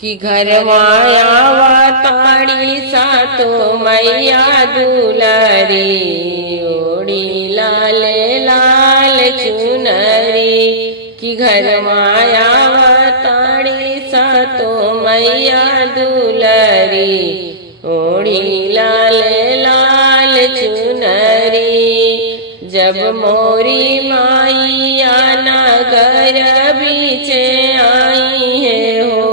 कि घर माया ताड़ी सातो मैया दुलारी ओढ़ी लाल लाल चुनरी। कि घर माया ताड़ी सातो मैया दुलारी ओढ़ी लाल लाल चुनरी। जब मोरी माइया नगर बीचे आई है हो,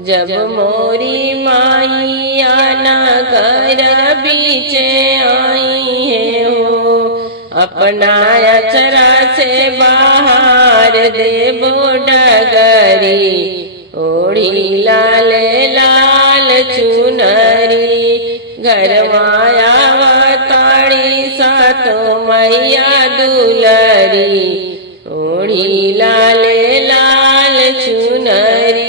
जब मोरी माइया नगर बीचे आई है हो, अपना अचरा से बाहर देबो डगरी ओढ़ी लाल लाल चुनरी। घर माया ताड़ी सातो मैया दुलारी ओढ़ी लाल लाल चुनरी।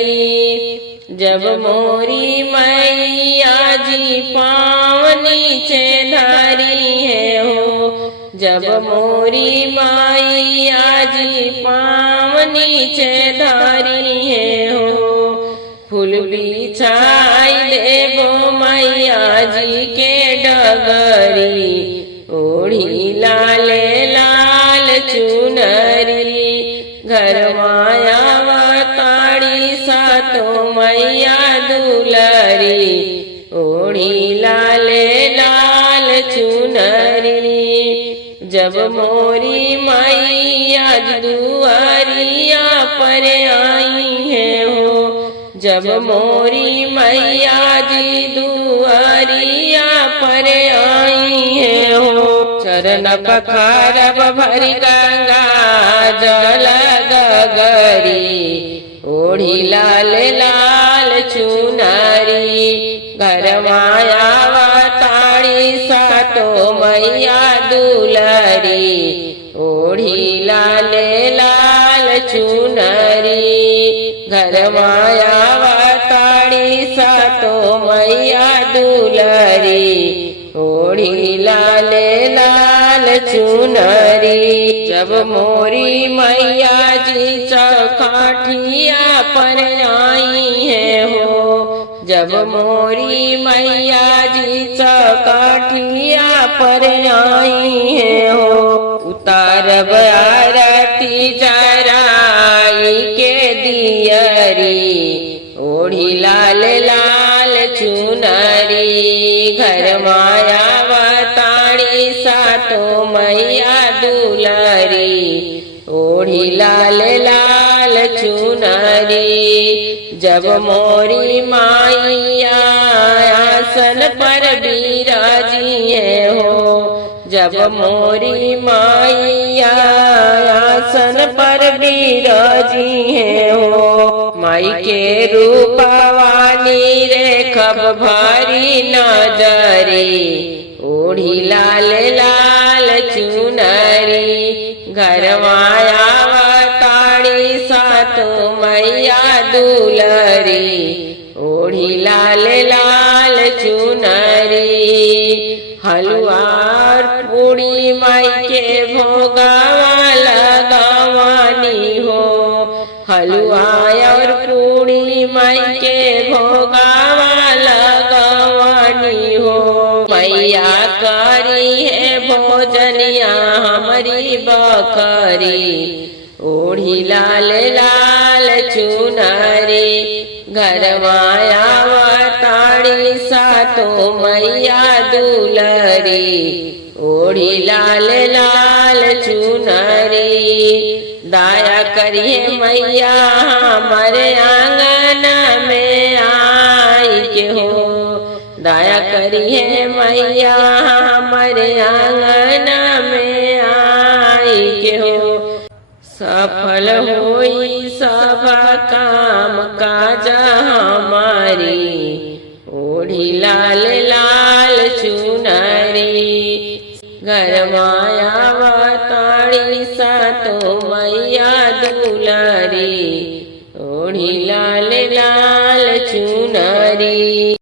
जब मोरी मैया जी पाँव नीचे धारी है हो, जब मोरी मैया जी पाँव नीचे धारी है हो, फूल बिछाई देबो मैया जी के डगरी ओढ़ी लाल लाल चुनरी। घर माया ताड़ी सातो मैया दुलारी ओढ़ी लाल लाल चुनरी। जब मोरी मैया दुआरिया पर आई है हो, जब मोरी मैया जी दुआरिया पर आई है हो, चरण पखारब भरी गंगा जल गगरी ओढ़ी लाल लाल चुनरी। घर माया ताड़ी सातो मैया दुलारी ओढ़ी लाल लाल चुनरी। घर माया ताड़ी सातो मैया दुलारी ओढ़ी लाल लाल चुनरी। जब मोरी मैया जी चौकाठिया पर आई है हो, जब मोरी मैया जी चौकाठिया पर आई है हो, उतारब आरती जराई के दियरी ओढ़ी लाल लाल चुनरी। घर माया ताड़ी सातो मैया दुलारी ओढ़ी लाल लाल चुनरी। जब मोरी माइया आसन पर बिराजी है हो, जब मोरी माइया आसन पर बिराजी है हो, माई के रूपवानी रेखब भारी नजरी ओढ़ी लाल लाल चुनरी। घर माया ताड़ी सातो मैया दुलारी ओढ़ी लाल लाल चुनरी। हलवार पूड़ी माई के भोगावा लगावानी हो, हलवा और पूड़ी माई के भोगावा लगावानी हो। मैया करी है भोजनिया हमारी बकरी ओढ़ी लाल लाल चुनरी। घर माया ताड़ी सातो मैया दुलारी ओढ़ी लाल लाल चुनरी। दाया करिए मैया हमारे आंगन में आई के हो, दाया करिए मैया हमारे आंगन में आई के हो। सफल होई सब काम काज हमारी ओढ़ी लाल लाल चुनरी। घर माया ताड़ी सातो मैया दुलारी ओढ़ी लाल लाल चुनरी।